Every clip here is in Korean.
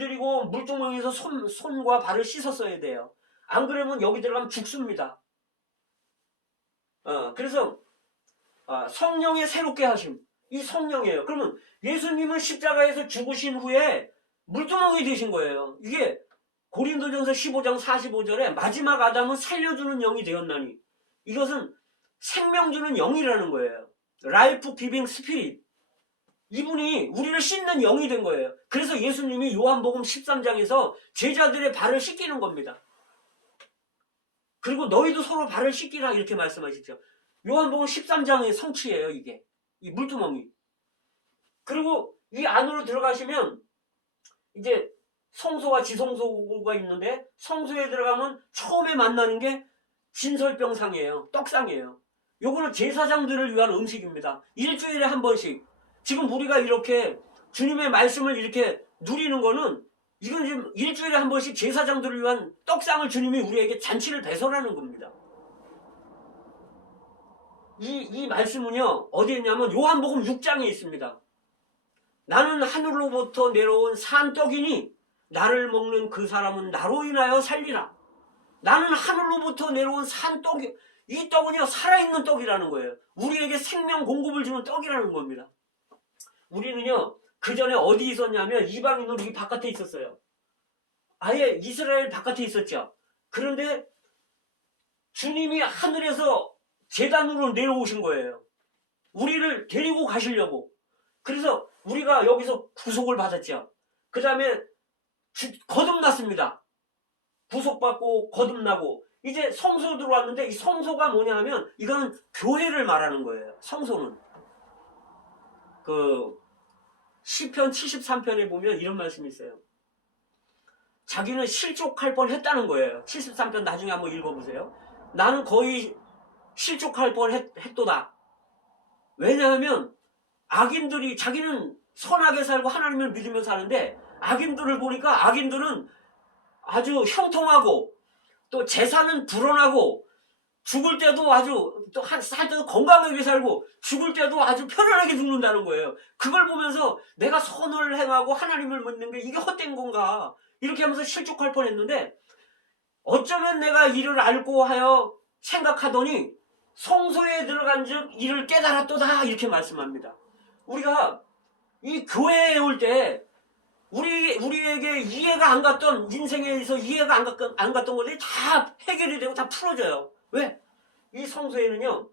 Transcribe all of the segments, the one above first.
들이고 물두멍에서 손과 발을 씻었어야 돼요. 안 그러면 여기 들어가면 죽습니다. 그래서 성령의 새롭게 하심, 이 성령이에요. 그러면 예수님은 십자가에서 죽으신 후에 물두멍이 되신 거예요. 이게 고린도전서 15장 45절에 마지막 아담은 살려주는 영이 되었나니, 이것은 생명 주는 영이라는 거예요. 라이프 기빙 스피릿. 이분이 우리를 씻는 영이 된 거예요. 그래서 예수님이 요한복음 13장에서 제자들의 발을 씻기는 겁니다. 그리고 너희도 서로 발을 씻기라 이렇게 말씀하시죠. 요한복음 13장의 성취예요, 이게. 이 물두멍이. 그리고 이 안으로 들어가시면 이제 성소와 지성소가 있는데, 성소에 들어가면 처음에 만나는 게 진설병상이에요. 떡상이에요. 요거는 제사장들을 위한 음식입니다. 일주일에 한 번씩. 지금 우리가 이렇게 주님의 말씀을 이렇게 누리는 거는, 이건 지금 일주일에 한 번씩 제사장들을 위한 떡상을 주님이 우리에게 잔치를 배설하는 겁니다. 이 말씀은요, 어디에 있냐면 요한복음 6장에 있습니다. 나는 하늘로부터 내려온 산 떡이니 나를 먹는 그 사람은 나로 인하여 살리라. 나는 하늘로부터 내려온 산 떡이, 이 떡은요 살아있는 떡이라는 거예요. 우리에게 생명 공급을 주는 떡이라는 겁니다. 우리는요 그 전에 어디 있었냐면 이방인으로 이 바깥에 있었어요. 아예 이스라엘 바깥에 있었죠. 그런데 주님이 하늘에서 제단으로 내려오신 거예요. 우리를 데리고 가시려고. 그래서 우리가 여기서 구속을 받았죠. 그 다음에 거듭났습니다. 구속받고 거듭나고 이제 성소 들어왔는데, 이 성소가 뭐냐 하면 이거는 교회를 말하는 거예요. 성소는 그 시편 73편에 보면 이런 말씀이 있어요. 자기는 실족할 뻔했다는 거예요. 73편 나중에 한번 읽어보세요. 나는 거의 실족할 뻔했도다. 왜냐하면 악인들이, 자기는 선하게 살고 하나님을 믿으며 사는데 악인들을 보니까 악인들은 아주 형통하고 또 재산은 불어나고 죽을 때도 아주 또 살 때도 건강하게 살고 죽을 때도 아주 편안하게 죽는다는 거예요. 그걸 보면서 내가 선을 행하고 하나님을 믿는 게 이게 헛된 건가 이렇게 하면서 실족할 뻔했는데, 어쩌면 내가 이를 알고 하여 생각하더니 성소에 들어간 즉 이를 깨달았도다 이렇게 말씀합니다. 우리가 이 교회에 올 때 우리에게 이해가 안 갔던, 인생에서 이해가 안 갔던 것들이 다 해결이 되고 다 풀어져요. 왜? 이 성소에는요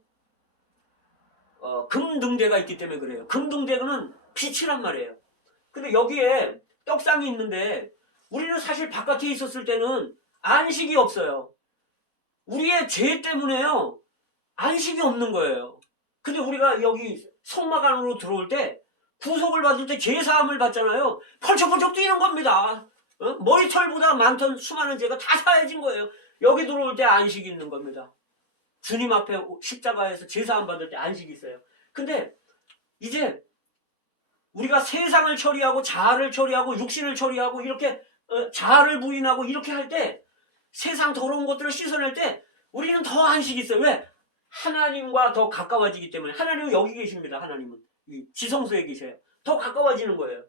금등대가 있기 때문에 그래요. 금등대는 빛이란 말이에요. 근데 여기에 떡상이 있는데, 우리는 사실 바깥에 있었을 때는 안식이 없어요. 우리의 죄 때문에요 안식이 없는 거예요. 근데 우리가 여기 성막 안으로 들어올 때, 구속을 받을 때 제사함을 받잖아요. 펄쩍펄쩍 뛰는 겁니다. 머리털보다 많던 수많은 죄가 다 사해진 거예요. 여기 들어올 때 안식이 있는 겁니다. 주님 앞에 십자가에서 제사함 받을 때 안식이 있어요. 근데 이제 우리가 세상을 처리하고 자아를 처리하고 육신을 처리하고 이렇게 자아를 부인하고 이렇게 할 때, 세상 더러운 것들을 씻어낼 때 우리는 더 안식이 있어요. 왜? 하나님과 더 가까워지기 때문에. 하나님은 여기 계십니다. 하나님은 이 지성소에 계셔요. 더 가까워지는 거예요.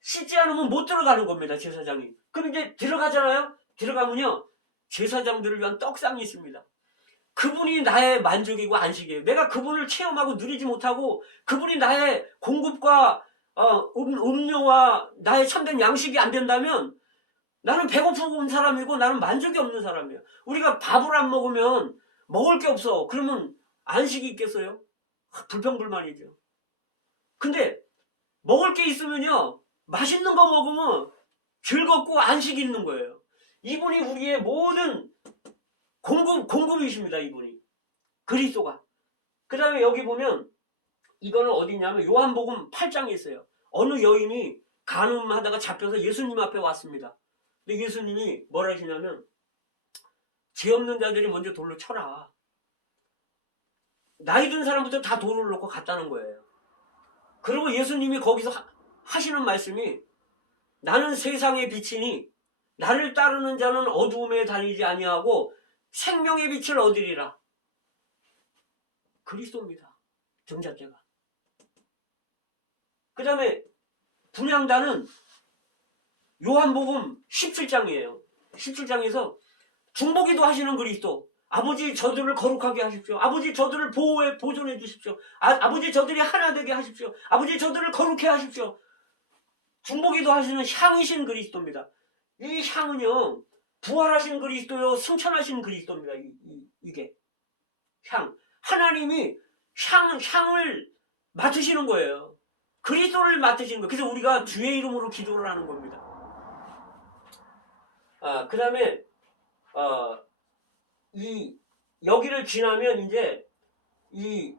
씻지 않으면 못 들어가는 겁니다. 제사장이. 그럼 이제 들어가잖아요. 들어가면요 제사장들을 위한 떡상이 있습니다. 그분이 나의 만족이고 안식이에요. 내가 그분을 체험하고 누리지 못하고 그분이 나의 공급과 음료와 나의 참된 양식이 안 된다면 나는 배고픈 사람이고 나는 만족이 없는 사람이에요. 우리가 밥을 안 먹으면 먹을 게 없어. 그러면 안식이 있겠어요? 불평불만이죠. 근데 먹을 게 있으면요 맛있는 거 먹으면 즐겁고 안식이 있는 거예요. 이분이 우리의 모든 공급이십니다. 이분이 그리스도가. 그 다음에 여기 보면 이거는 어디냐면 요한복음 8장에 있어요. 어느 여인이 간음하다가 잡혀서 예수님 앞에 왔습니다. 근데 예수님이 뭐라 하시냐면, 죄 없는 자들이 먼저 돌로 쳐라. 나이 든 사람부터 다 돌을 놓고 갔다는 거예요. 그리고 예수님이 거기서 하시는 말씀이, 나는 세상의 빛이니 나를 따르는 자는 어두움에 다니지 아니하고 생명의 빛을 얻으리라. 그리스도입니다. 정자체가. 그 다음에 분향단은 요한복음 17장이에요. 17장에서 중보기도 하시는 그리스도. 아버지 저들을 거룩하게 하십시오. 아버지 저들을 보존해 주십시오. 아버지 저들이 하나 되게 하십시오. 아버지 저들을 거룩해 하십시오. 중보기도 하시는 향이신 그리스도입니다. 이 향은요, 부활하신 그리스도요, 승천하신 그리스도입니다. 이게 향. 하나님이 향을 맡으시는 거예요. 그리스도를 맡으시는 거예요. 그래서 우리가 주의 이름으로 기도를 하는 겁니다. 그 다음에 이 여기를 지나면 이제 이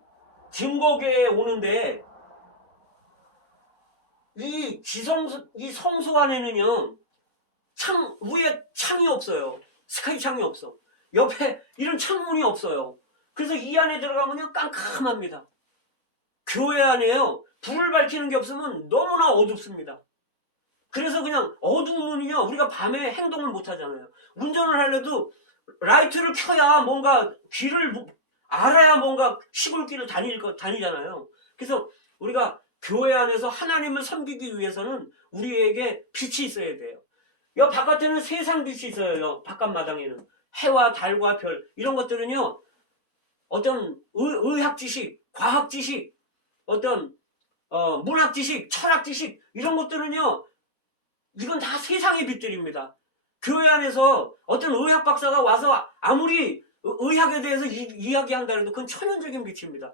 증거계에 오는데 이 성소 안에는요 위에 창이 없어요. 스카이 창이 없어. 옆에 이런 창문이 없어요. 그래서 이 안에 들어가면요 깜깜합니다. 교회 안에요 불을 밝히는 게 없으면 너무나 어둡습니다. 그래서 그냥 어두우면요 우리가 밤에 행동을 못 하잖아요. 운전을 하려도 라이트를 켜야 뭔가 길을 알아야 뭔가 시골길을 다니잖아요. 그래서 우리가 교회 안에서 하나님을 섬기기 위해서는 우리에게 빛이 있어야 돼요. 여 바깥에는 세상 빛이 있어요. 바깥 마당에는 해와 달과 별 이런 것들은요 어떤 의학 지식, 과학 지식, 어떤 문학 지식, 철학 지식 이런 것들은요 이건 다 세상의 빛들입니다. 교회 안에서 어떤 의학 박사가 와서 아무리 의학에 대해서 이야기한다 해도 그건 천연적인 빛입니다.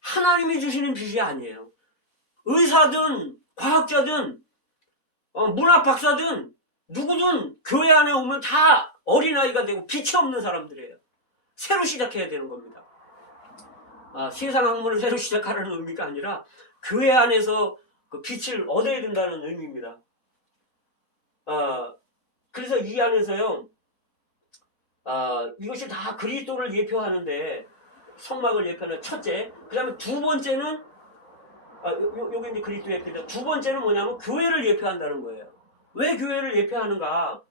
하나님이 주시는 빛이 아니에요. 의사든 과학자든 문학 박사든 누구든 교회 안에 오면 다 어린아이가 되고 빛이 없는 사람들이에요. 새로 시작해야 되는 겁니다. 세상 학문을 새로 시작하라는 의미가 아니라 교회 안에서 그 빛을 얻어야 된다는 의미입니다. 그래서 이 안에서요 이것이 다 그리스도를 예표하는데 성막을 예표하는 첫째, 그 다음에 두 번째는 요게 이제 그리스도 예표죠. 두 번째는 뭐냐면 교회를 예표한다는 거예요. 왜 교회를 예표하는가?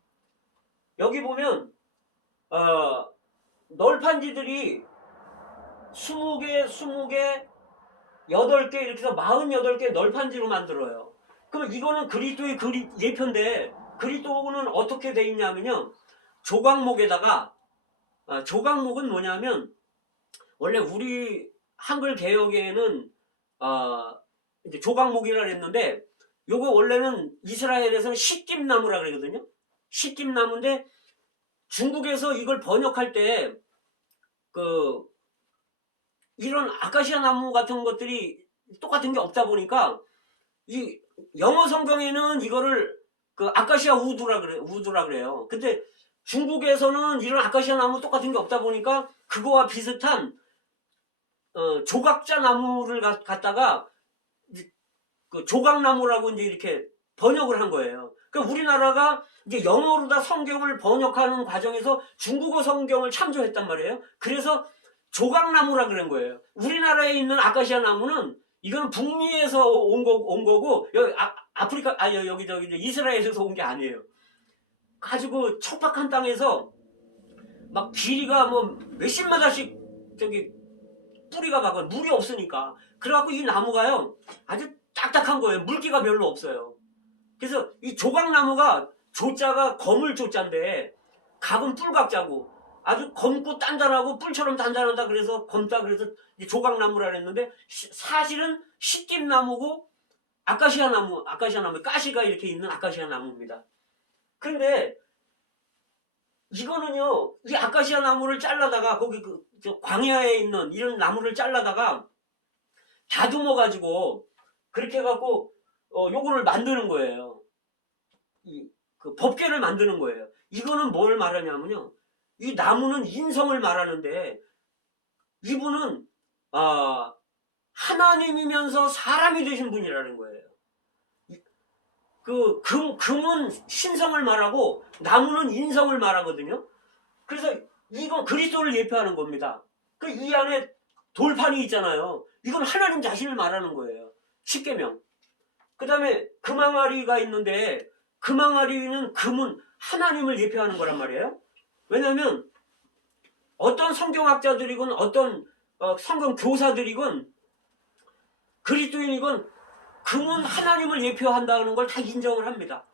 여기 보면 널판지들이 20개, 8개 이렇게 해서 48개 널판지로 만들어요. 그럼 이거는 그리스도의 예표인데 그리스도는 어떻게 돼 있냐면요. 조각목에다가 조각목은 뭐냐면 원래 우리 한글 개역에는 이제 조각목이라 그랬는데 요거 원래는 이스라엘에서는 십김나무라 그러거든요. 십김나무인데 중국에서 이걸 번역할 때 이런 아카시아 나무 같은 것들이 똑같은 게 없다 보니까 이 영어 성경에는 이거를 아카시아 우드라 그래요. 근데 중국에서는 이런 아카시아 나무 똑같은 게 없다 보니까 그거와 비슷한 조각자 나무를 갖다가 조각나무라고 이제 이렇게 번역을 한 거예요. 그러니까 우리나라가 이제 영어로 다 성경을 번역하는 과정에서 중국어 성경을 참조했단 말이에요. 그래서 조각나무라 그런 거예요. 우리나라에 있는 아카시아 나무는 이건 북미에서 온 거고 여기 아프리카 여기 이스라엘에서 온 게 아니에요. 가지고 척박한 땅에서 막 길이가 뭐 몇십만 달씩 뿌리가 막 물이 없으니까 그래갖고 이 나무가요 아주 딱딱한 거예요. 물기가 별로 없어요. 그래서 이 조각나무가 조자가 검을 조자인데 각은 뿔각자고 아주 검고 단단하고 뿔처럼 단단하다 그래서 검다 그래서 조각나무라 그랬는데 사실은 십김나무고 아카시아 나무 가시가 이렇게 있는 아카시아 나무입니다. 그런데 이거는요 이 아카시아 나무를 잘라다가 거기 광야에 있는 이런 나무를 잘라다가 다듬어 가지고 그렇게 해갖고 요거를 만드는 거예요. 그 법궤를 만드는 거예요. 이거는 뭘 말하냐면요. 이 나무는 인성을 말하는데 이분은 하나님이면서 사람이 되신 분이라는 거예요. 금은 신성을 말하고 나무는 인성을 말하거든요. 그래서 이건 그리스도를 예표하는 겁니다. 이 안에 돌판이 있잖아요. 이건 하나님 자신을 말하는 거예요. 십계명. 그 다음에 금항아리가 있는데 금항아리는 금은 하나님을 예표하는 거란 말이에요. 왜냐하면 어떤 성경학자들이건 어떤 성경 교사들이건 그리스도인이건 금은 하나님을 예표한다는 걸 다 인정을 합니다.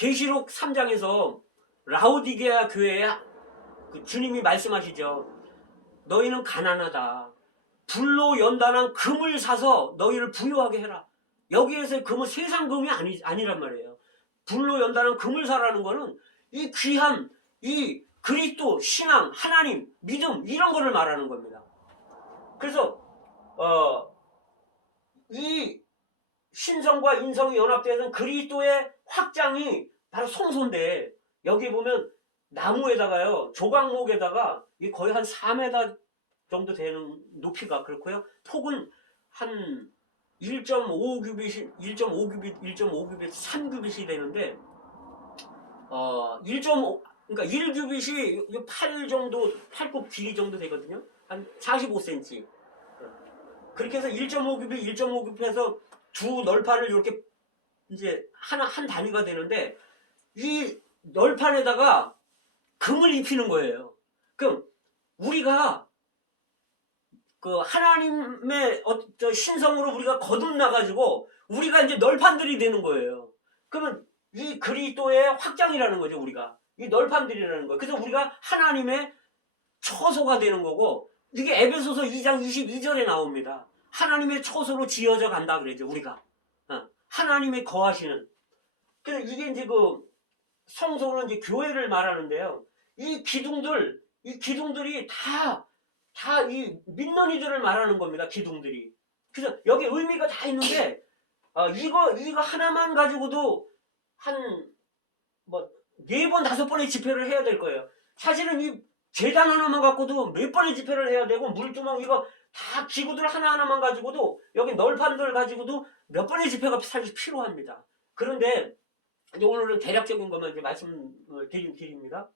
계시록 3장에서 라오디게아 교회에 그 주님이 말씀하시죠. 너희는 가난하다. 불로 연단한 금을 사서 너희를 부유하게 해라. 여기에서 금은 세상 금이 아니란 말이에요. 불로 연단한 금을 사라는 거는 이 귀한 이 그리스도, 신앙, 하나님, 믿음 이런 거를 말하는 겁니다. 그래서 이 신성과 인성이 연합되는 그리스도의 확장이 바로 성소인데 여기 보면 나무에다가요 조각목에다가 거의 한 4m 정도 되는 높이가 그렇고요. 폭은 한 1.5규빗, 1.5규빗, 1.5규빗, 3규빗이 되는데 1.5 그러니까 1규빗이 8 정도, 8굽 길이 정도 되거든요. 한 45cm. 그렇게 해서 1.5규빗, 1.5규빗에서 두 널판을 이렇게 이제 한 단위가 되는데 이 널판에다가 금을 입히는 거예요. 그럼 우리가 그 하나님의 신성으로 우리가 거듭나가지고 우리가 이제 널판들이 되는 거예요. 그러면 이 그리스도의 확장이라는 거죠, 우리가. 이 널판들이라는 거예요. 그래서 우리가 하나님의 처소가 되는 거고, 이게 에베소서 2장 22절에 나옵니다. 하나님의 처소로 지어져 간다 그러죠, 우리가. 하나님의 거하시는. 그래서 이게 이제 그 성소는 이제 교회를 말하는데요. 이 기둥들이 다 이 민너니들을 말하는 겁니다, 기둥들이. 그래서 여기 의미가 다 있는데, 이거 하나만 가지고도 뭐 4번, 5번의 집회를 해야 될 거예요. 사실은 이 제단 하나만 갖고도 몇 번의 집회를 해야 되고, 물두멍 이거 다 기구들 하나하나만 가지고도, 여기 널판들 가지고도 몇 번의 집회가 사실 필요합니다. 그런데 이제 오늘은 대략적인 것만 이제 말씀을 드립니다.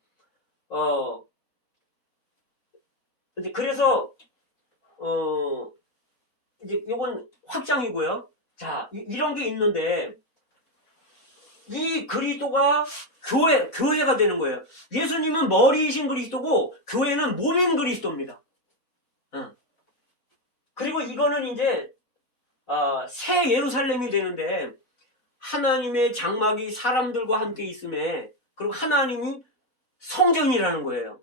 이제 그래서 이제 요건 확장이고요. 자, 이런 게 있는데 이 그리스도가 교회가 되는 거예요. 예수님은 머리이신 그리스도고 교회는 몸인 그리스도입니다. 그리고 이거는 이제 새 예루살렘이 되는데 하나님의 장막이 사람들과 함께 있음에 그리고 하나님이 성전이라는 거예요.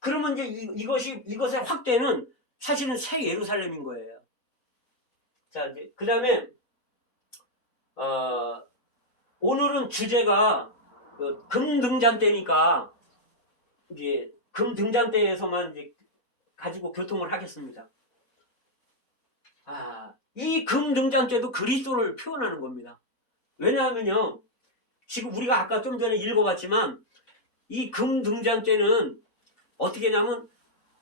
그러면 이제 이것의 확대는 사실은 새 예루살렘인 거예요. 자, 이제 그 다음에 오늘은 주제가 금등잔 때니까 이제 금등잔대에서만 이제 가지고 교통을 하겠습니다. 이 금등잔대도 그리스도를 표현하는 겁니다. 왜냐하면요, 지금 우리가 아까 좀 전에 읽어봤지만 이 금등잔대는 어떻게 하냐면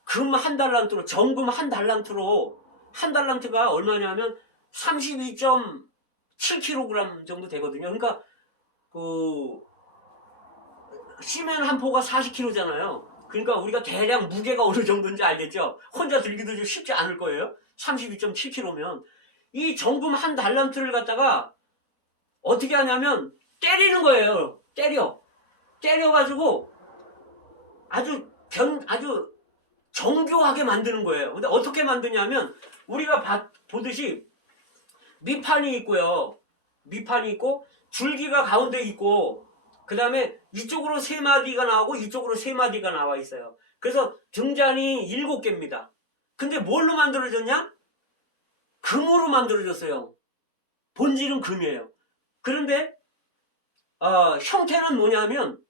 금 1달란트로, 정금 1달란트로, 1달란트가 얼마냐면 32.7kg 정도 되거든요. 그러니까 그 시멘 한 포가 40kg잖아요. 그러니까 우리가 대략 무게가 어느 정도인지 알겠죠? 혼자 들기도 좀 쉽지 않을 거예요. 32.7kg면 이 정금 1달란트를 갖다가 어떻게 하냐면 때리는 거예요. 때려가지고 아주 정교하게 만드는 거예요. 근데 어떻게 만드냐면 우리가 보듯이 밑판이 있고요. 밑판이 있고 줄기가 가운데 있고 그 다음에 이쪽으로 3마디가 나오고 이쪽으로 3마디가 나와 있어요. 그래서 등잔이 7개입니다. 근데 뭘로 만들어졌냐? 금으로 만들어졌어요. 본질은 금이에요. 그런데 형태는 뭐냐면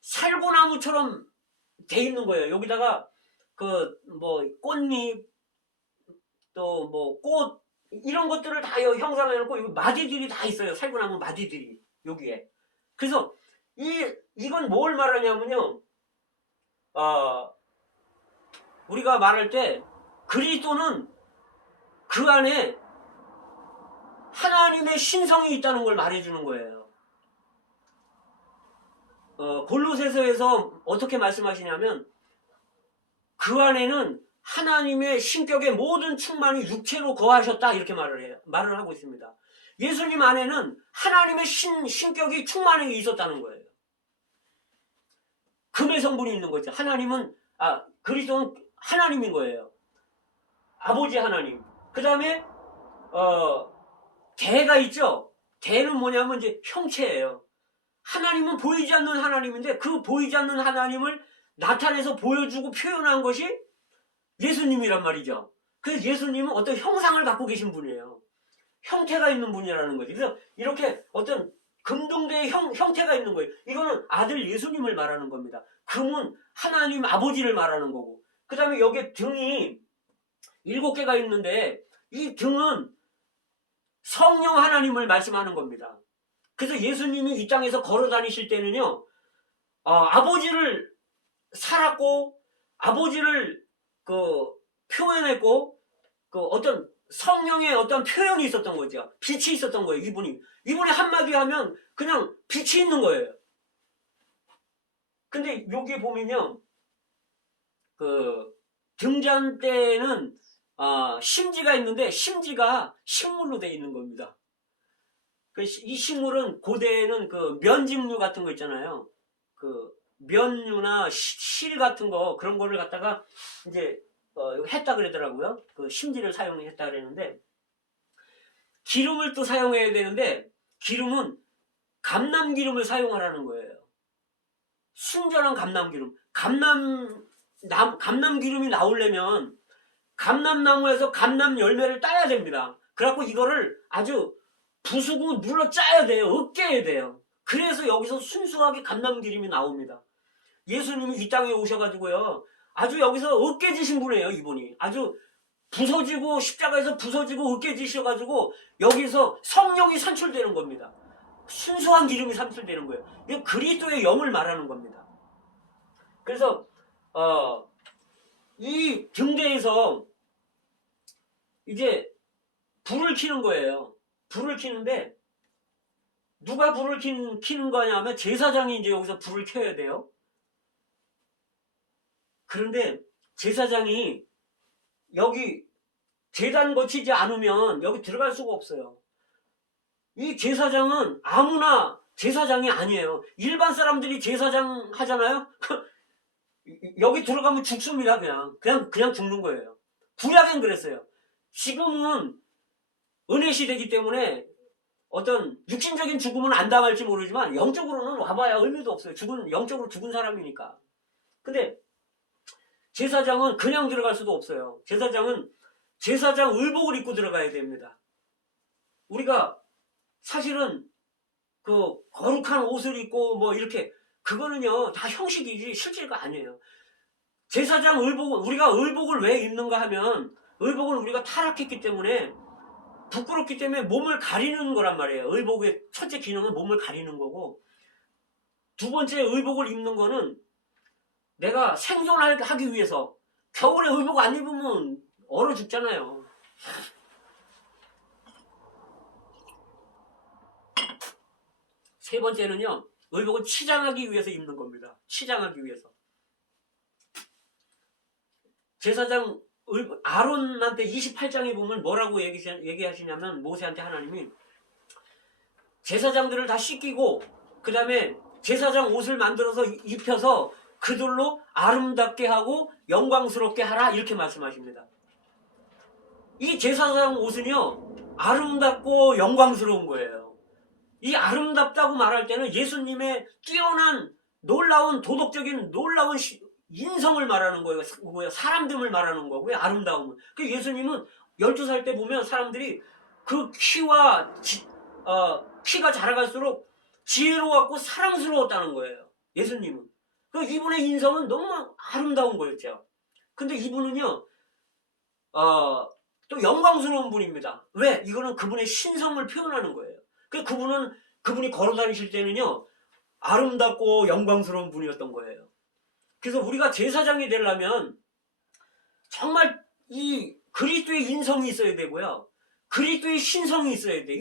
살구나무처럼 돼 있는 거예요. 여기다가 꽃잎 또 꽃 이런 것들을 다 형상해 놓고 마디들이 다 있어요. 살구나무 마디들이 여기에. 그래서 이건 뭘 말하냐면요. 우리가 말할 때 그리스도는 그 안에 하나님의 신성이 있다는 걸 말해주는 거예요. 골로새서에서 어떻게 말씀하시냐면 그 안에는 하나님의 신격의 모든 충만이 육체로 거하셨다 이렇게 말을 하고 있습니다. 예수님 안에는 하나님의 신격이 충만하게 있었다는 거예요. 금의 성분이 있는 거죠. 그리스도는 하나님인 거예요. 아버지 하나님. 그 다음에 대가 있죠. 대는 뭐냐면 이제 형체예요. 하나님은 보이지 않는 하나님인데 그 보이지 않는 하나님을 나타내서 보여주고 표현한 것이 예수님이란 말이죠. 그래서 예수님은 어떤 형상을 갖고 계신 분이에요. 형태가 있는 분이라는 거죠. 그래서 이렇게 어떤 금동대의 형태가 있는 거예요. 이거는 아들 예수님을 말하는 겁니다. 금은 하나님 아버지를 말하는 거고, 그 다음에 여기에 등이 7개가 있는데 이 등은 성령 하나님을 말씀하는 겁니다. 그래서 예수님이 이 땅에서 걸어 다니실 때는요, 아버지를 살았고 아버지를 표현했고 어떤 성령의 어떤 표현이 있었던 거죠. 빛이 있었던 거예요. 이분이 한마디 하면 그냥 빛이 있는 거예요. 근데 여기 보면요, 등잔 때는 심지가 있는데 심지가 식물로 되어 있는 겁니다. 이 식물은 고대에는 면직류 같은 거 있잖아요. 면류나 실 같은 거, 그런 거를 갖다가 이제 했다 그러더라고요. 심지를 사용했다 그랬는데, 기름을 또 사용해야 되는데 기름은 감람기름을 사용하라는 거예요. 순전한 감람기름. 감람기름이 나오려면 감람나무에서 감람 열매를 따야 됩니다. 그래갖고 이거를 아주 부수고 눌러 짜야 돼요. 으깨야 돼요. 그래서 여기서 순수하게 감람기름이 나옵니다. 예수님이 이 땅에 오셔가지고요, 아주 여기서 으깨지신 분이에요. 이분이 아주 부서지고, 십자가에서 부서지고 으깨지셔가지고 여기서 성령이 산출되는 겁니다. 순수한 기름이 산출되는 거예요. 이거 그리스도의 영을 말하는 겁니다. 그래서 이 등대에서 이제 불을 켜는 거예요. 불을 켜는데 누가 불을 켜는 거냐면 제사장이 이제 여기서 불을 켜야 돼요. 그런데 제사장이 여기 제단 거치지 않으면 여기 들어갈 수가 없어요. 이 제사장은 아무나 제사장이 아니에요. 일반 사람들이 제사장 하잖아요. 여기 들어가면 죽습니다. 그냥 죽는 거예요. 구약엔 그랬어요. 지금은 은혜 시대이기 때문에 어떤 육신적인 죽음은 안 당할지 모르지만 영적으로는 와봐야 의미도 없어요. 영적으로 죽은 사람이니까. 근데 제사장은 그냥 들어갈 수도 없어요. 제사장은 제사장 의복을 입고 들어가야 됩니다. 우리가 사실은 거룩한 옷을 입고 이렇게, 그거는요 다 형식이지 실제가 아니에요. 제사장 의복은, 우리가 의복을 왜 입는가 하면, 의복은 우리가 타락했기 때문에, 부끄럽기 때문에 몸을 가리는 거란 말이에요. 의복의 첫째 기능은 몸을 가리는 거고, 두 번째 의복을 입는 거는 내가 생존하기 위해서. 겨울에 의복 안 입으면 얼어 죽잖아요. 세 번째는요, 의복은 치장하기 위해서 입는 겁니다. 치장하기 위해서. 제사장 아론한테 28장에 보면 뭐라고 얘기하시냐면, 모세한테 하나님이 제사장들을 다 씻기고 그 다음에 제사장 옷을 만들어서 입혀서 그들로 아름답게 하고 영광스럽게 하라, 이렇게 말씀하십니다. 이 제사장 옷은요 아름답고 영광스러운 거예요. 이 아름답다고 말할 때는 예수님의 뛰어난 놀라운 도덕적인 놀라운 인성을 말하는 거예요. 사람됨을 말하는 거고요. 아름다움은. 그 예수님은 12살 때 보면 사람들이 그 키가 자라갈수록 지혜로웠고 사랑스러웠다는 거예요. 예수님은. 이분의 인성은 너무 아름다운 거였죠. 근데 이분은요 또 영광스러운 분입니다. 왜? 이거는 그분의 신성을 표현하는 거예요. 그분이 걸어 다니실 때는요 아름답고 영광스러운 분이었던 거예요. 그래서 우리가 제사장이 되려면 정말 이 그리스도의 인성이 있어야 되고요, 그리스도의 신성이 있어야 돼.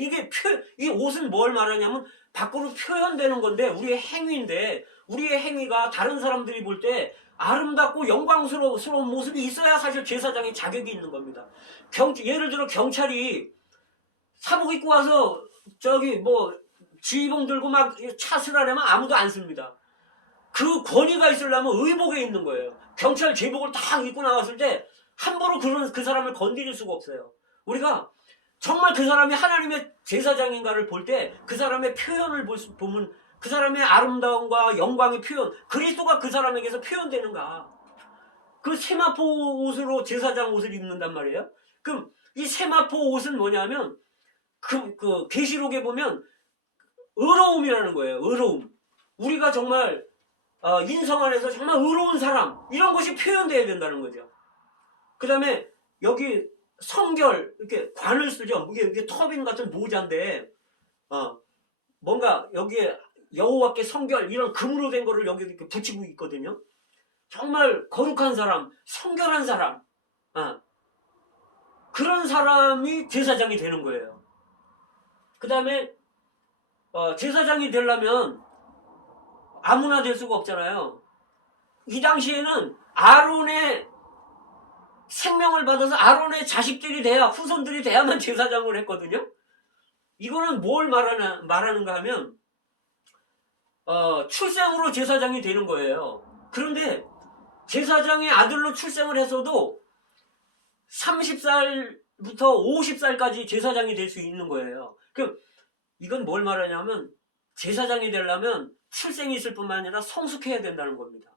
이 옷은 뭘 말하냐면 밖으로 표현되는 건데, 우리의 행위인데, 우리의 행위가 다른 사람들이 볼 때 아름답고 영광스러운 모습이 있어야 사실 제사장의 자격이 있는 겁니다. 예를 들어 경찰이 사복 입고 와서 지휘봉 들고 막 차스라려면 아무도 안 씁니다. 그 권위가 있으려면 의복에 있는 거예요. 경찰 제복을 딱 입고 나왔을 때 함부로 그 사람을 건드릴 수가 없어요. 우리가 정말 그 사람이 하나님의 제사장인가를 볼 때 그 사람의 표현을 보면 그 사람의 아름다움과 영광의 표현, 그리스도가 그 사람에게서 표현되는가? 그 세마포 옷으로 제사장 옷을 입는단 말이에요. 그럼 이 세마포 옷은 뭐냐면 그 계시록에 보면 의로움이라는 거예요. 의로움. 우리가 정말 인성 안에서 정말 의로운 사람, 이런 것이 표현되어야 된다는 거죠. 그 다음에 여기 성결, 이렇게 관을 쓰죠. 이게 터빈 같은 모자인데 뭔가 여기에 여호와께 성결, 이런 금으로 된 거를 여기 이렇게 붙이고 있거든요. 정말 거룩한 사람, 성결한 사람, 그런 사람이 제사장이 되는 거예요. 그 다음에 제사장이 되려면 아무나 될 수가 없잖아요. 이 당시에는 아론의 생명을 받아서 아론의 자식들이 돼야, 후손들이 돼야만 제사장을 했거든요. 이거는 뭘 말하는가 하면 출생으로 제사장이 되는 거예요. 그런데 제사장의 아들로 출생을 했어도 30살부터 50살까지 제사장이 될 수 있는 거예요. 그럼 이건 뭘 말하냐면 제사장이 되려면 출생이 있을 뿐만 아니라 성숙해야 된다는 겁니다.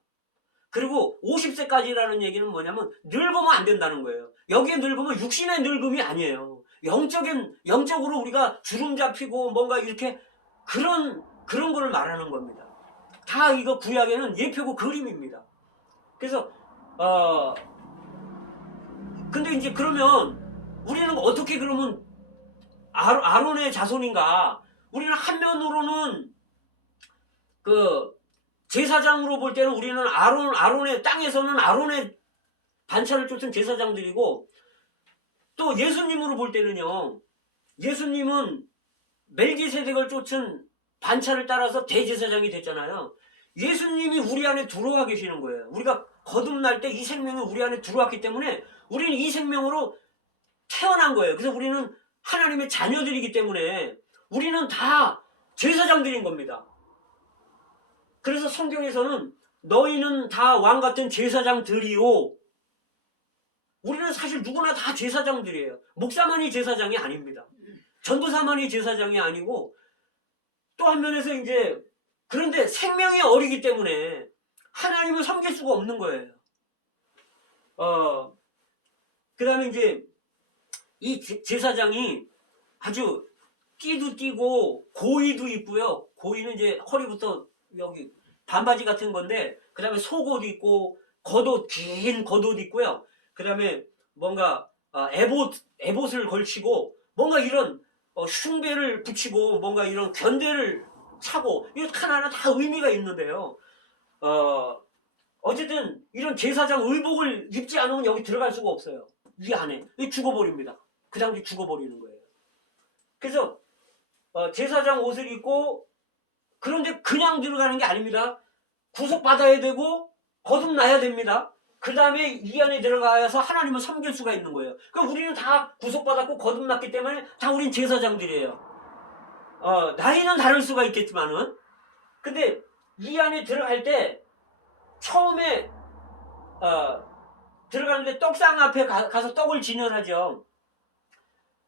그리고 50세까지라는 얘기는 뭐냐면 늙으면 안 된다는 거예요. 여기에 늙으면 육신의 늙음이 아니에요. 영적으로 우리가 주름 잡히고 뭔가 이렇게 그런 거를 말하는 겁니다. 다 이거 구약에는 예표고 그림입니다. 그래서 근데 이제 그러면 우리는 어떻게 그러면 아론의 자손인가? 우리는 한면으로는 그 제사장으로 볼 때는 우리는 아론의 땅에서는 아론의 반차를 쫓은 제사장들이고, 또 예수님으로 볼 때는요, 예수님은 멜기세덱을 쫓은 반차를 따라서 대제사장이 됐잖아요. 예수님이 우리 안에 들어와 계시는 거예요. 우리가 거듭날 때 이 생명이 우리 안에 들어왔기 때문에 우리는 이 생명으로 태어난 거예요. 그래서 우리는 하나님의 자녀들이기 때문에 우리는 다 제사장들인 겁니다. 그래서 성경에서는 너희는 다 왕같은 제사장들이요. 우리는 사실 누구나 다 제사장들이에요. 목사만이 제사장이 아닙니다. 전도사만이 제사장이 아니고, 또 한면에서 이제 그런데 생명이 어리기 때문에 하나님을 섬길 수가 없는 거예요. 그 다음에 이제 이 제사장이 아주 띠도 띠고 고이도 입고요. 고이는 이제 허리부터 여기 반바지 같은 건데, 그 다음에 속옷 입고 긴 겉옷 입고요. 그 다음에 뭔가 에봇을 걸치고 뭔가 이런 흉배를 붙이고 뭔가 이런 견대를 차고, 이거 하나하나 다 의미가 있는데요. 어쨌든 이런 제사장 의복을 입지 않으면 여기 들어갈 수가 없어요. 이 안에 죽어버립니다. 그 당시 죽어버리는 거예요. 그래서 제사장 옷을 입고, 그런데 그냥 들어가는 게 아닙니다. 구속받아야 되고 거듭나야 됩니다. 그 다음에 이 안에 들어가서 하나님을 섬길 수가 있는 거예요. 그럼 우리는 다 구속받았고 거듭났기 때문에 다 우린 제사장들이에요. 나이는 다를 수가 있겠지만은, 근데 이 안에 들어갈 때 처음에 들어가는데 떡상 앞에 가서 떡을 진열하죠.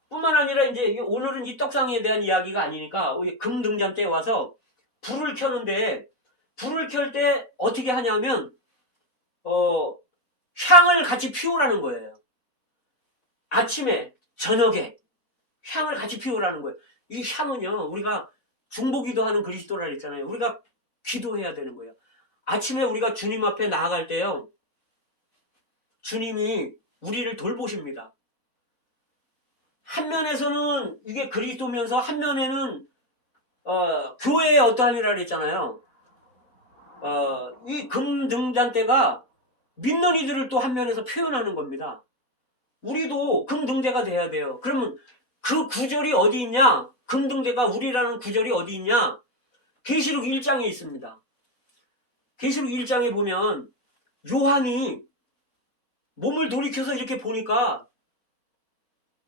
뿐만 아니라 이제 오늘은 이 떡상에 대한 이야기가 아니니까 우리 금등잔 때 와서 불을 켜는데, 불을 켤 때 어떻게 하냐면 향을 같이 피우라는 거예요. 아침에 저녁에 향을 같이 피우라는 거예요. 이 향은요, 우리가 중보기도 하는 그리스도라 했잖아요. 우리가 기도해야 되는 거예요. 아침에 우리가 주님 앞에 나아갈 때요, 주님이 우리를 돌보십니다. 한 면에서는 이게 그리스도면서 한 면에는 교회의 어떠함이라 그랬잖아요. 이 금등잔대가 믿는 이들을 또 한 면에서 표현하는 겁니다. 우리도 금등대가 돼야 돼요. 그러면 그 구절이 어디 있냐? 금등대가 우리라는 구절이 어디 있냐? 계시록 1장에 있습니다. 계시록 1장에 보면 요한이 몸을 돌이켜서 이렇게 보니까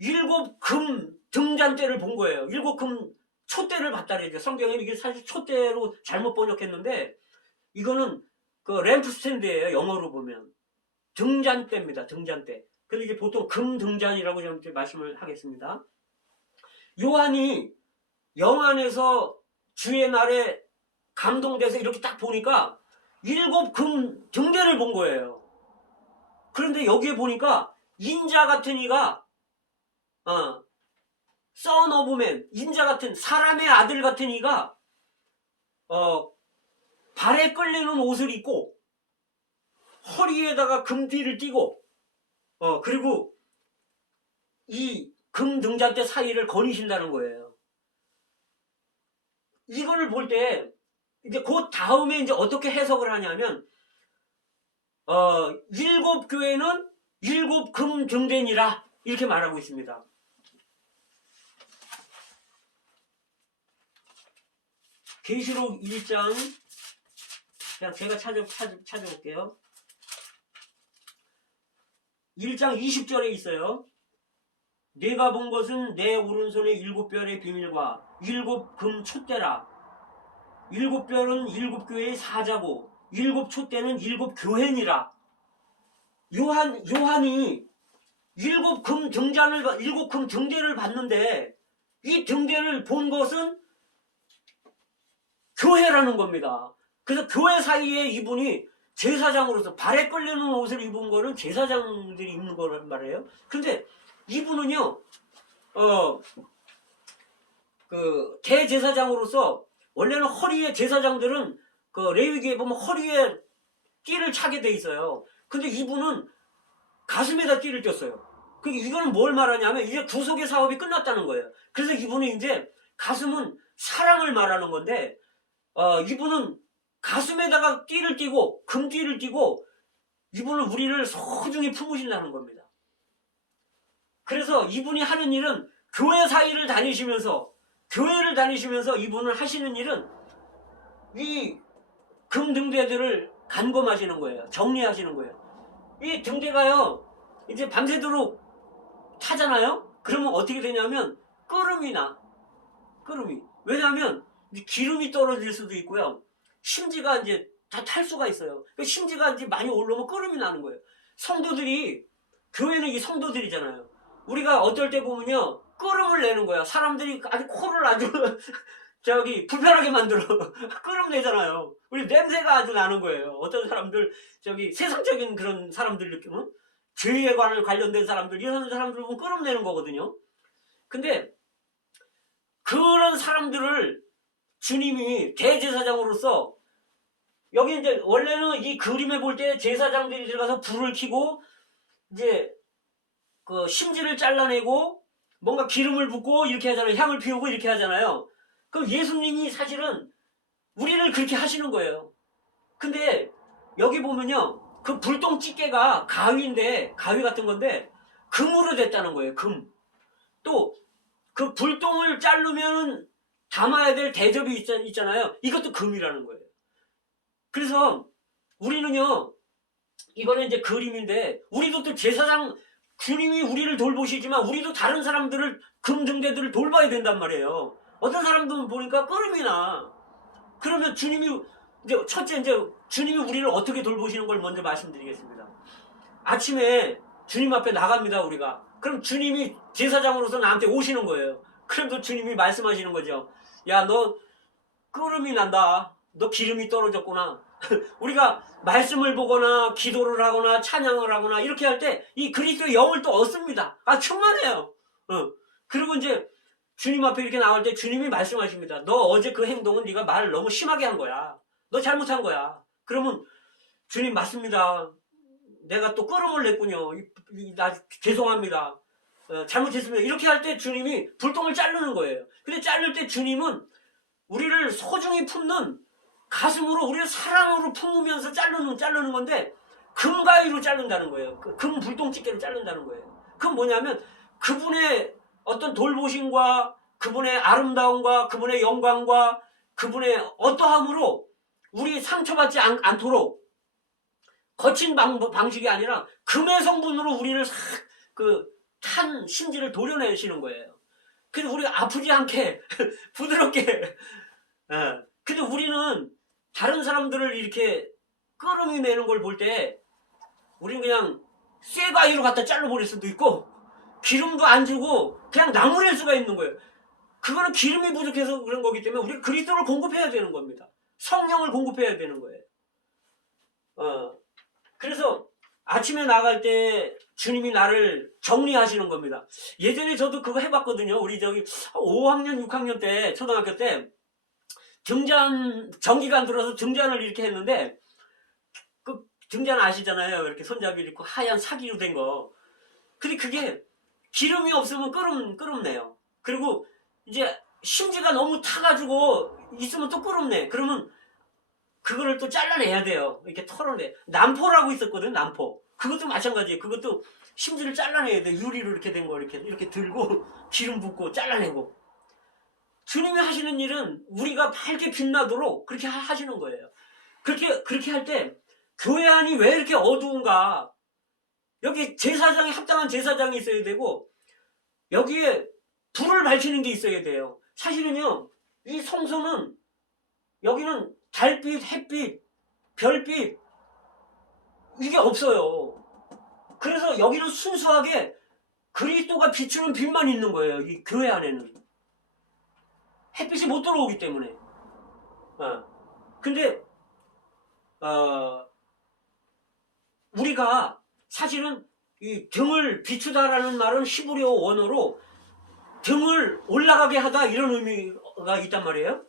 7 금 등잔대를 본 거예요. 7 금 촛대를 봤다 그러죠. 성경에는 이게 사실 촛대로 잘못 번역했는데, 이거는 그 램프 스탠드예요. 영어로 보면 등잔대입니다. 등잔대. 그래서 이게 보통 금 등잔이라고 좀 말씀을 하겠습니다. 요한이 영안에서 주의 날에 감동돼서 이렇게 딱 보니까 7금 등대를 본 거예요. 그런데 여기에 보니까 인자 같은 이가 son of man, 인자 같은 사람의 아들 같은 이가 발에 끌리는 옷을 입고 허리에다가 금띠를 띠고 그리고 이 금등잔대 사이를 거니신다는 거예요. 이거를 볼 때 이제 그 다음에 이제 어떻게 해석을 하냐면 7교회는 7금 등대니라 이렇게 말하고 있습니다. 계시록 1장 그냥 제가 찾아볼게요. 1장 20절에 있어요. 내가 본 것은 내 오른손의 7별의 비밀과 7금 촛대라. 7별은 7교회의 사자고 7촛대는 7교회니라. 요한이 7금 등대를 봤는데 이 등대를 본 것은 교회라는 겁니다. 그래서 교회 사이에 이분이 제사장으로서 발에 끌리는 옷을 입은 거는 제사장들이 입는 거란 말이에요. 근데 이분은요, 대제사장으로서 원래는 허리에 제사장들은 그 레위기에 보면 허리에 띠를 차게 돼 있어요. 근데 이분은 가슴에다 띠를 꼈어요. 이거는 뭘 말하냐면 이제 구속의 사업이 끝났다는 거예요. 그래서 이분은 이제 가슴은 사랑을 말하는 건데 이분은 가슴에다가 띠를 띠고 금띠를 띠고 이분은 우리를 소중히 품으신다는 겁니다. 그래서 이분이 하는 일은 교회 사이를 다니시면서 교회를 다니시면서 이분은 하시는 일은 이 금등대들을 간검하시는 거예요. 정리하시는 거예요. 이 등대가요 이제 밤새도록 타잖아요. 그러면 어떻게 되냐면 끓음이 나. 끓음이. 왜냐하면 기름이 떨어질 수도 있고요. 심지가 이제 다 탈 수가 있어요. 심지가 이제 많이 올라오면 끓음이 나는 거예요. 성도들이, 교회는 이 성도들이잖아요. 우리가 어떨 때 보면요, 끓음을 내는 거야. 사람들이 아주 코를 아주 불편하게 만들어. 끓음 내잖아요. 우리 냄새가 아주 나는 거예요. 어떤 사람들, 세상적인 그런 사람들 느낌은 죄에 관련된 사람들, 이런 사람들 보면 끓음 내는 거거든요. 근데 그런 사람들을 주님이 대제사장으로서 여기 이제 원래는 이 그림에 볼 때 제사장들이 들어가서 불을 켜고 이제 그 심지를 잘라내고 뭔가 기름을 붓고 이렇게 하잖아요. 향을 피우고 이렇게 하잖아요. 그럼 예수님이 사실은 우리를 그렇게 하시는 거예요. 근데 여기 보면요, 그 불똥 찌개가 가위인데, 가위 같은 건데 금으로 됐다는 거예요. 금. 또 그 불똥을 자르면 담아야 될 대접이 있잖아요. 이것도 금이라는 거예요. 그래서 우리는요, 이거는 이제 그림인데, 우리도 또 제사장, 주님이 우리를 돌보시지만 우리도 다른 사람들을, 금등대들을 돌봐야 된단 말이에요. 어떤 사람들은 보니까 끓음이 나. 그러면 주님이 주님이 우리를 어떻게 돌보시는 걸 먼저 말씀드리겠습니다. 아침에 주님 앞에 나갑니다, 우리가. 그럼 주님이 제사장으로서 나한테 오시는 거예요. 그래도 주님이 말씀하시는 거죠. 야, 너 끓음이 난다. 너 기름이 떨어졌구나. 우리가 말씀을 보거나 기도를 하거나 찬양을 하거나 이렇게 할 때 이 그리스도의 영을 또 얻습니다. 충만해요. 그리고 이제 주님 앞에 이렇게 나올 때 주님이 말씀하십니다. 너 어제 그 행동은 네가 말을 너무 심하게 한 거야. 너 잘못한 거야. 그러면 주님 맞습니다. 내가 또 끓음을 냈군요. 나 죄송합니다. 잘못했습니다. 이렇게 할 때 주님이 불똥을 자르는 거예요. 근데 자를 때 주님은 우리를 소중히 품는 가슴으로 우리를 사랑으로 품으면서 자르는 건데 금가위로 자른다는 거예요. 금 불똥집게로 자른다는 거예요. 그건 뭐냐면 그분의 어떤 돌보심과 그분의 아름다움과 그분의 영광과 그분의 어떠함으로 우리 상처받지 않도록 거친 방식이 아니라 금의 성분으로 우리를 탄 심지를 도려내시는 거예요. 그래서 우리가 아프지 않게 부드럽게. 근데 우리는 다른 사람들을 이렇게 끓음이 내는 걸 볼 때 우리는 그냥 쇠가위로 갖다 잘라버릴 수도 있고 기름도 안 주고 그냥 나무랄 수가 있는 거예요. 그거는 기름이 부족해서 그런 거기 때문에 우리가 그리스도를 공급해야 되는 겁니다. 성령을 공급해야 되는 거예요. 그래서 아침에 나갈 때 주님이 나를 정리하시는 겁니다. 예전에 저도 그거 해봤거든요. 우리 저기 5학년, 6학년 때, 초등학교 때 등잔, 전기가 안 들어서 등잔을 이렇게 했는데, 그 등잔 아시잖아요. 이렇게 손잡이 있고 하얀 사기로 된 거. 근데 그게 기름이 없으면 끄럽네요. 그리고 이제 심지가 너무 타가지고 있으면 또 끄럽네. 그러면 그거를 또 잘라내야 돼요. 이렇게 털어내. 남포라고 있었거든, 남포. 그것도 마찬가지예요. 그것도 심지를 잘라내야 돼. 유리로 이렇게 된 거 이렇게 들고 기름 붓고 잘라내고. 주님이 하시는 일은 우리가 밝게 빛나도록 그렇게 하시는 거예요. 그렇게 할 때 교회 안이 왜 이렇게 어두운가? 여기 제사장이 합당한 제사장이 있어야 되고 여기에 불을 밝히는 게 있어야 돼요. 사실은요, 이 성소는 여기는 달빛, 햇빛, 별빛 이게 없어요. 그래서 여기는 순수하게 그리스도가 비추는 빛만 있는 거예요. 이 교회 안에는 햇빛이 못 들어오기 때문에. 근데 우리가 사실은 이 등을 비추다라는 말은 히브리어 원어로 등을 올라가게 하다 이런 의미가 있단 말이에요.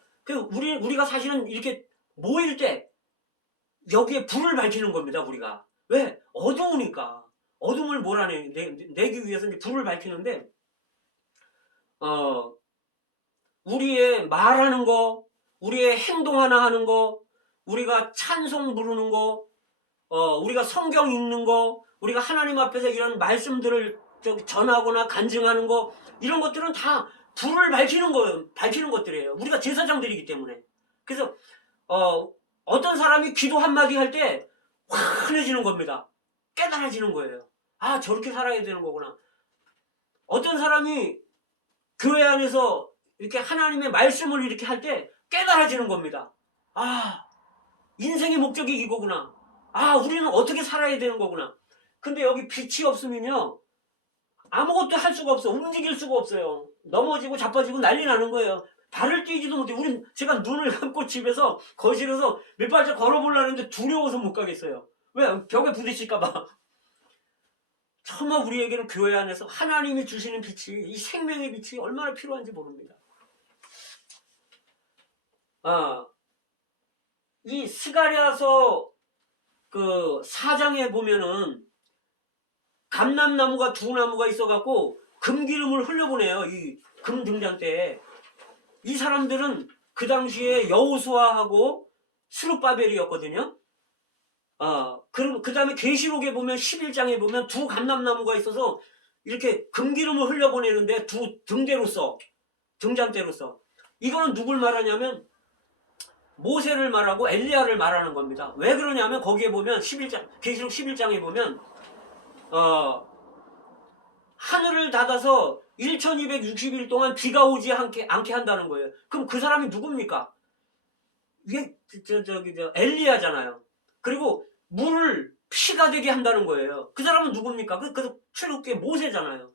우리가 사실은 이렇게 모일 때 여기에 불을 밝히는 겁니다. 우리가 왜? 어두우니까 어둠을 몰아내기 위해서 이제 불을 밝히는데 우리의 말하는 거, 우리의 행동 하나 하는 거, 우리가 찬송 부르는 거, 우리가 성경 읽는 거, 우리가 하나님 앞에서 이런 말씀들을 전하거나 간증하는 거, 이런 것들은 다 불을 밝히는 것들이에요. 우리가 제사장들이기 때문에. 그래서 어떤 사람이 기도 한마디 할 때 환해지는 겁니다. 깨달아지는 거예요. 아, 저렇게 살아야 되는 거구나. 어떤 사람이 교회 안에서 이렇게 하나님의 말씀을 이렇게 할 때 깨달아지는 겁니다. 아, 인생의 목적이 이거구나. 아, 우리는 어떻게 살아야 되는 거구나. 근데 여기 빛이 없으면요, 아무것도 할 수가 없어. 움직일 수가 없어요. 넘어지고 자빠지고 난리 나는 거예요. 발을 띄지도 못해. 제가 눈을 감고 집에서 거실에서 몇 발짝 걸어보려는데 두려워서 못 가겠어요. 왜? 벽에 부딪힐까봐. 정말 우리에게는 교회 안에서 하나님이 주시는 빛이, 이 생명의 빛이 얼마나 필요한지 모릅니다. 이 스가랴서 그 4장에 보면은 감람나무가 두 나무가 있어갖고 금기름을 흘려보내요. 이 금등잔대에. 이 사람들은 그 당시에 여호수아하고 스룹바벨이었거든요. 그럼 그 다음에 계시록에 보면 11장에 보면 두 감람나무가 있어서 이렇게 금기름을 흘려보내는데 두 등잔대로서. 이거는 누굴 말하냐면 모세를 말하고 엘리야를 말하는 겁니다. 왜 그러냐면 거기에 보면 계시록 11장에 보면 하늘을 닫아서 1260일 동안 비가 오지 않게 한다는 거예요. 그럼 그 사람이 누굽니까? 이게 엘리야잖아요. 그리고 물을 피가 되게 한다는 거예요. 그 사람은 누굽니까? 그 출애굽기의 모세잖아요.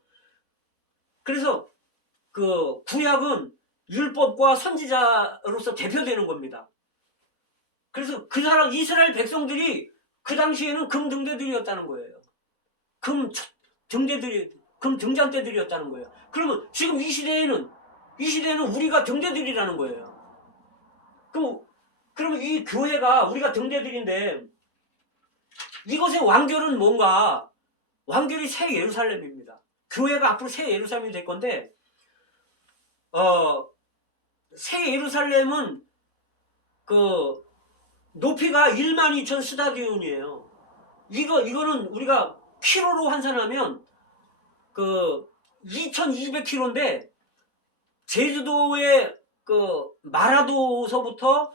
그래서 그 구약은 율법과 선지자로서 대표되는 겁니다. 그래서 그 사람 이스라엘 백성들이 그 당시에는 금 등대들이었다는 거예요. 금 등잔대들이었다는 거예요. 그러면 지금 이 시대에는 우리가 등대들이라는 거예요. 그러면 이 교회가 우리가 등대들인데 이것의 완결은 뭔가? 완결이 새 예루살렘입니다. 교회가 앞으로 새 예루살렘이 될 건데 새 예루살렘은 그 높이가 12,000 스타디온이에요. 이거는 우리가 키로로 환산하면 그 2,200km인데 제주도의 그 마라도서부터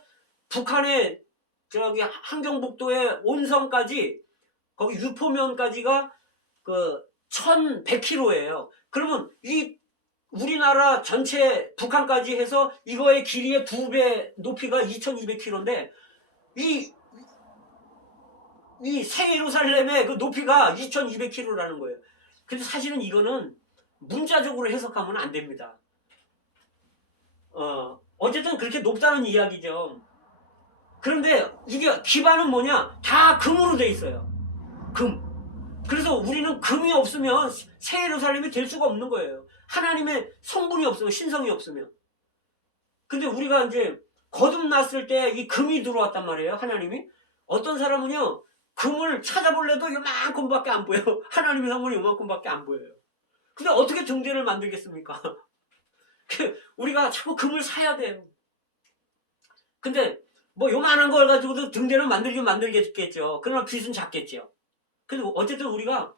북한의 저기 함경북도의 온성까지 거기 유포면까지가 그 1,100km예요. 그러면 이 우리나라 전체 북한까지 해서 이거의 길이의 2배 높이가 2,200km인데 이 새 예루살렘의 그 높이가 2,200km라는 거예요. 근데 사실은 이거는 문자적으로 해석하면 안 됩니다. 어쨌든 그렇게 높다는 이야기죠. 그런데 이게 기반은 뭐냐? 다 금으로 돼 있어요. 금. 그래서 우리는 금이 없으면 새 예루살렘이 될 수가 없는 거예요. 하나님의 성분이 없으면, 신성이 없으면. 근데 우리가 이제 거듭났을 때 이 금이 들어왔단 말이에요. 하나님이. 어떤 사람은요, 금을 찾아볼래도 요만큼밖에 안 보여요. 하나님의 성분이 요만큼밖에 안 보여요. 근데 어떻게 등대를 만들겠습니까? 우리가 자꾸 금을 사야 돼요. 근데 뭐 요만한 걸 가지고도 등대를 만들긴 만들겠죠. 그러나 빚은 작겠죠. 그래서 어쨌든 우리가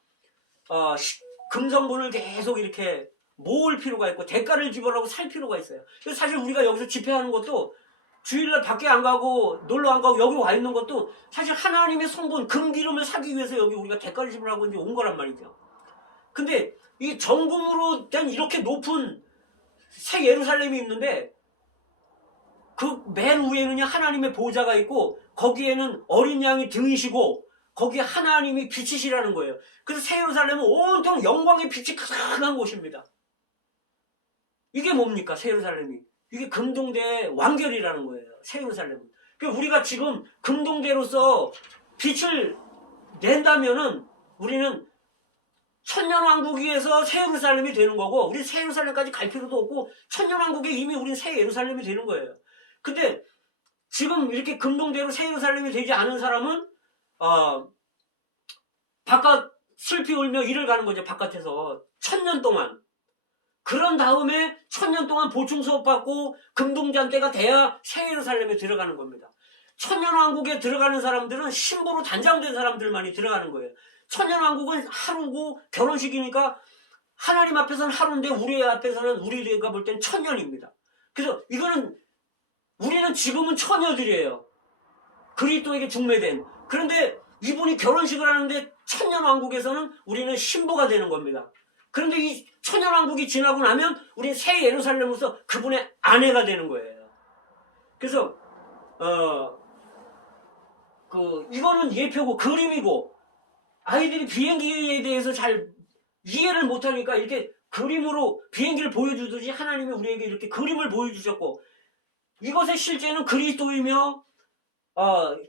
금성분을 계속 이렇게 모을 필요가 있고 대가를 지불하고 살 필요가 있어요. 그래서 사실 우리가 여기서 집회하는 것도 주일날 밖에 안 가고 놀러 안 가고 여기 와 있는 것도 사실 하나님의 성분 금기름을 사기 위해서 여기 우리가 대가를 지불하고 이제 온 거란 말이죠. 근데 이 정금으로 된 이렇게 높은 새 예루살렘이 있는데 그 맨 위에는요 하나님의 보좌가 있고 거기에는 어린 양이 등이시고 거기에 하나님이 빛이시라는 거예요. 그래서 새 예루살렘은 온통 영광의 빛이 가득한 곳입니다. 이게 뭡니까? 새 예루살렘이. 이게 금동대의 완결이라는 거예요. 새 예루살렘은. 그러니까 우리가 지금 금동대로서 빛을 낸다면은 우리는 천년왕국에서 새 예루살렘이 되는 거고 우리 새 예루살렘까지 갈 필요도 없고 천년왕국에 이미 우리는 새 예루살렘이 되는 거예요. 근데 지금 이렇게 금동대로 새 예루살렘이 되지 않은 사람은 바깥 슬피 울며 일을 가는 거죠. 바깥에서 1000년 동안. 그런 다음에 1000년 동안 보충 수업 받고 금동잔대가 돼야 새 예루살렘에 들어가는 겁니다. 천년왕국에 들어가는 사람들은 신부로 단장된 사람들만이 들어가는 거예요. 천년왕국은 하루고 결혼식이니까 하나님 앞에서는 하루인데 우리 앞에서는 우리가 볼 땐 1000년입니다. 그래서 이거는 우리는 지금은 처녀들이에요. 그리스도에게 중매된. 그런데 이분이 결혼식을 하는데 천년왕국에서는 우리는 신부가 되는 겁니다. 그런데 이 천년왕국이 지나고 나면 우리는 새 예루살렘으로서 그분의 아내가 되는 거예요. 그래서 이거는 예표고 그림이고 아이들이 비행기에 대해서 잘 이해를 못하니까 이렇게 그림으로 비행기를 보여주듯이 하나님이 우리에게 이렇게 그림을 보여주셨고 이것의 실제는 그리스도이며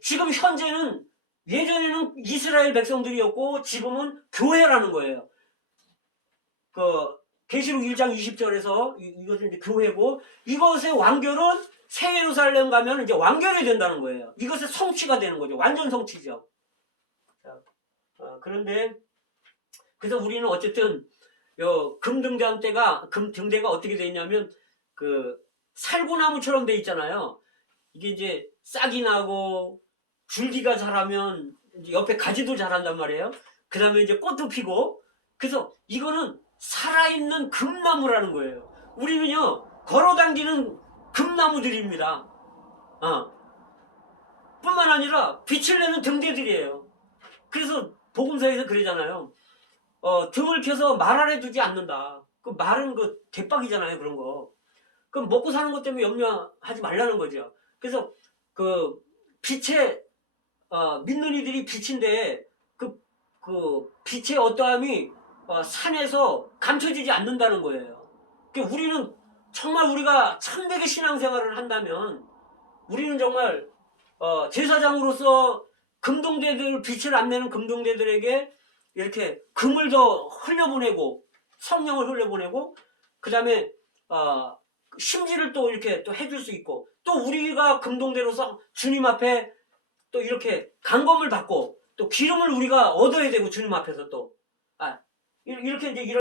지금 현재는 예전에는 이스라엘 백성들이었고 지금은 교회라는 거예요. 계시록 1장 20절에서 이것은 이제 교회고 이것의 완결은 새 예루살렘 가면 이제 완결이 된다는 거예요. 이것의 성취가 되는 거죠. 완전 성취죠. 자, 그런데 그래서 우리는 어쨌든 금등대가 어떻게 돼 있냐면 살구나무처럼 돼 있잖아요. 이게 이제 싹이 나고 줄기가 자라면 이제 옆에 가지도 자란단 말이에요. 그 다음에 이제 꽃도 피고 그래서 이거는 살아있는 금나무라는 거예요. 우리는요 걸어당기는 금나무들입니다. 뿐만 아니라 빛을 내는 등대들이에요. 그래서 복음서에서 그러잖아요. 등을 켜서 말 아래 두지 않는다. 그 말은 대박이잖아요. 그런 거. 그럼 먹고 사는 것 때문에 염려하지 말라는 거죠. 그래서 빛에 믿는 이들이 빛인데 그 빛의 어떠함이 산에서 감춰지지 않는다는 거예요. 그러니까 우리는 정말 우리가 참되게 신앙생활을 한다면 우리는 정말 제사장으로서 금동대들 빛을 안 내는 금동대들에게 이렇게 금을 더 흘려보내고 성령을 흘려보내고 그 다음에 심지를 또 이렇게 또 해줄 수 있고 또 우리가 금동대로서 주님 앞에 또 이렇게 간검을 받고 또 기름을 우리가 얻어야 되고 주님 앞에서 또 이렇게 이제 이런